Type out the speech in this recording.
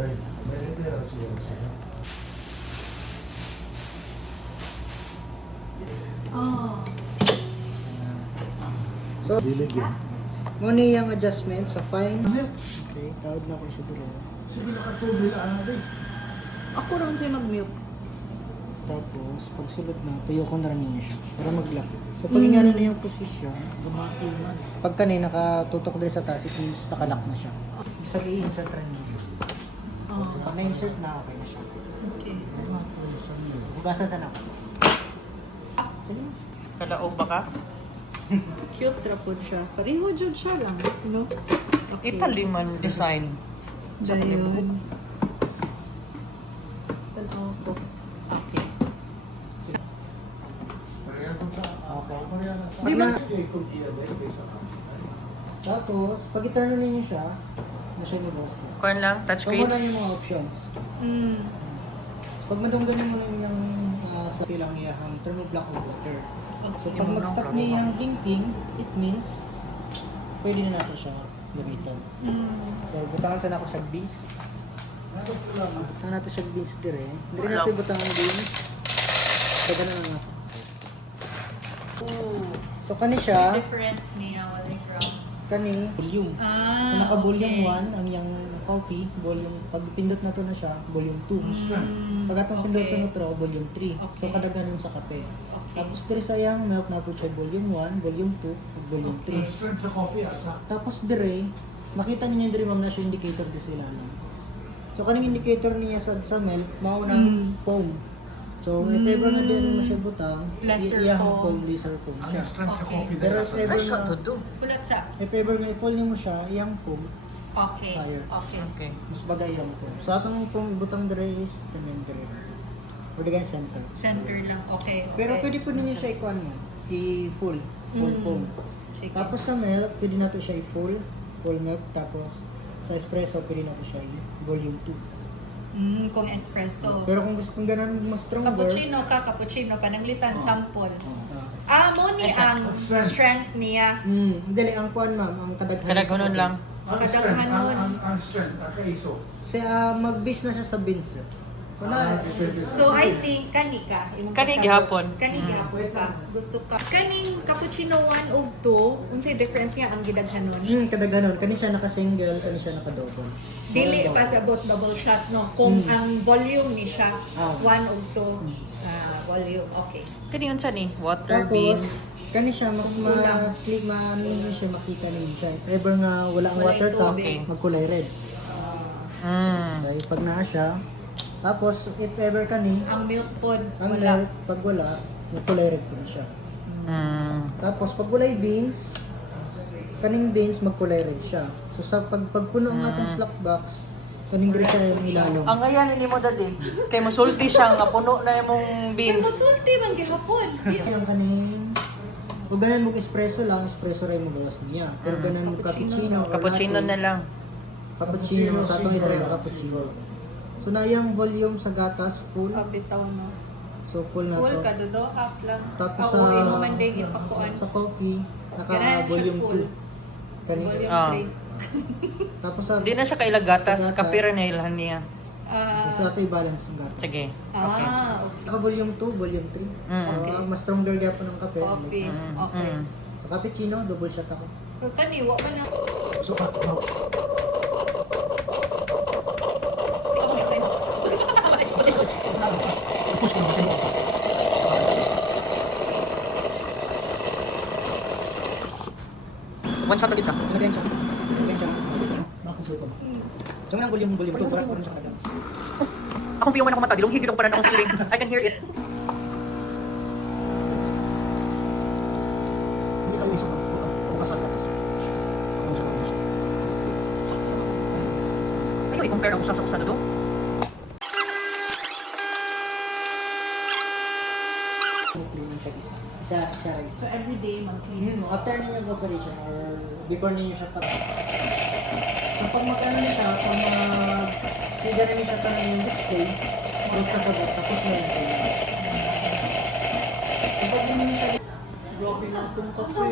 May referral siya. Oh. So, Diligyan. muna yung adjustment sa fine. Okay, tawad na ko siya dito. Sige, nakatuloy na rin. Ako rin sa'yo mag-milk. Tapos, pag sulod na, tuyo ko na rin niya siya para mag-lock. So, pag ingano na yung posisyon, gumaki man. Pag kanina nakatutok din sa taas, it means nakalock na siya. Sa i-insert rin niya. Oh. So, pag na-insert na, okay na siya. Okay. Hugasan na ako. Sige. Kalaog ba ka? Cute trapod siya. Pareho dyan siya lang, no? Okay. Italy man design. Sa kalibuhok. Dayon. Tanaw ko. Okay. Di ba? Kung i-adek, kaysa Tapos, pag i-turn na ninyo siya, na siya ni boss ko. Kuan lang, So, touchscreen. muna yung mga options. Mm. Pag madunggan mo na yung sa pilang niya, ang thermoblock of water. So, pag mag-stop niya yung blinking, it means pwede na natin siya gamitin. Mm. So, butangan sana ako sa beans. Butangan natin siya beans dire. Hindi rin Wala. natin butangan beans. So, ganun na nga. Ooh. So, kani siya, Difference niya, wala ground. kani, volume. So, Ah, naka-volume 1 ang yung coffee, volume, pag pindot na to na siya, volume 2. Pag atong pindot na to, volume 3. So, Okay. kada ganun sa kape. Okay. Tapos, dire sayang milk na po siya volume 1, volume 2, at volume 3. strength sa coffee, asa. Tapos dire, makita niyo dire ma'am na siya indicator di sila lang. So kaning indicator niya sa milk, maunang foam. So if ever na din mo siya butang, Lesser iyang foam. lesser foam Ang siya. strength sa Okay. coffee, Pero dahil if asa. ever Ay, sa na, to do. Kulat sa. if ever na i-fall niyo mo siya, iyang foam, Okay. Higher. Okay. Okay. mas bagay yung foam. So atong foam ibutang dire is tanan dire. Or the center. Center lang. Okay. Pero okay. pwede po ninyo siya i-kuan mo, i-full, full Mm. foam. Sige. Tapos sa milk, pwede na to siya i-full milk. Tapos sa espresso, pwede na to siya i-volume 2. Kung espresso. Pero kung gusto kong ganun mas stronger, Cappuccino, pananglitan, sample. ah, Mo ni Asa? ang strength niya. dali ang kuan ma'am, ang kadaghanon. Kadaghanon lang. Ang strength, Kadaghanon. ang strength, ang kaiso. Mag-base na siya sa beans. Wala. So I think kani ka. Imong Kani kasabot. gihapon. Kani gihapon ka. Gusto ka. Kaning cappuccino 1 ug 2, unsay difference niya ang gidaghanon? Kadaghanon. Kani siya naka-single, kani siya naka-double. Dili Double. pa sa double shot no. Kung ang volume ni siya Ah. 1 ug 2, volume. Okay. Kani yun siya ni? Water Tapos, bean. kani siya Kulang. click niyo siya makita niyo siya. If ever nga wala ang Walay water tank, tubig. magkulay red. Okay, pag naa siya. Tapos if ever kani Ang milk pod ang wala. milk, pag wala, magkulay red po na siya. Tapos pag walay beans, kaning beans magkulay red siya. So sa pagpuno ng atong slack box, kaning diri siya yung ilalong. Ang ayan ni mo dadi. Kay masulti siya nga puno na imong beans. Masulti man gihapon. Yung kaning kung ganun mo espresso lang, espresso rin mo gawas niya. Pero ganun mo cappuccino. or Cappuccino latte, na lang. Cappuccino, sa itong i-drive cappuccino. So na yung volume sa gatas, full. Bitaw no. So full na Full to. ka dodo half lang. Tapos Oo, imo man day ipakuan. sa coffee, Ganun naka siya volume full. 2. Kaning Volume Ah. 3. tapos sa Di na siya kailagatas. Sa gatas. Kapira na ilhan niya. so ito i-balance ng gatas. Sige. Okay. Okay. Naka volume 2, volume 3. Okay. Mas stronger gaya po ng kape. Coffee. Okay. Sa cappuccino, double shot ako. Kaniwa pa na. So, One shot agad siya. Lagyan siya. Lagyan siya. So nga volume 2, parang siya kada. Akong piyuman ako mata. Dilong higit ako para na akong feeling. I can hear it. hindi kami isa kung kasagas. Kung sa kamis. Ayaw, i-compare ang usa sa usa na do. Cleaning siya isa. Isa rice. So every day mag-clean. After ninyo operation or before ninyo siya pat. So pag mag-ano na siya, pag mag-siga na niya siya tanong yung display, magkasabot, tapos na yung cleaning. Kapag hindi niya siya Grabe na itong kasi.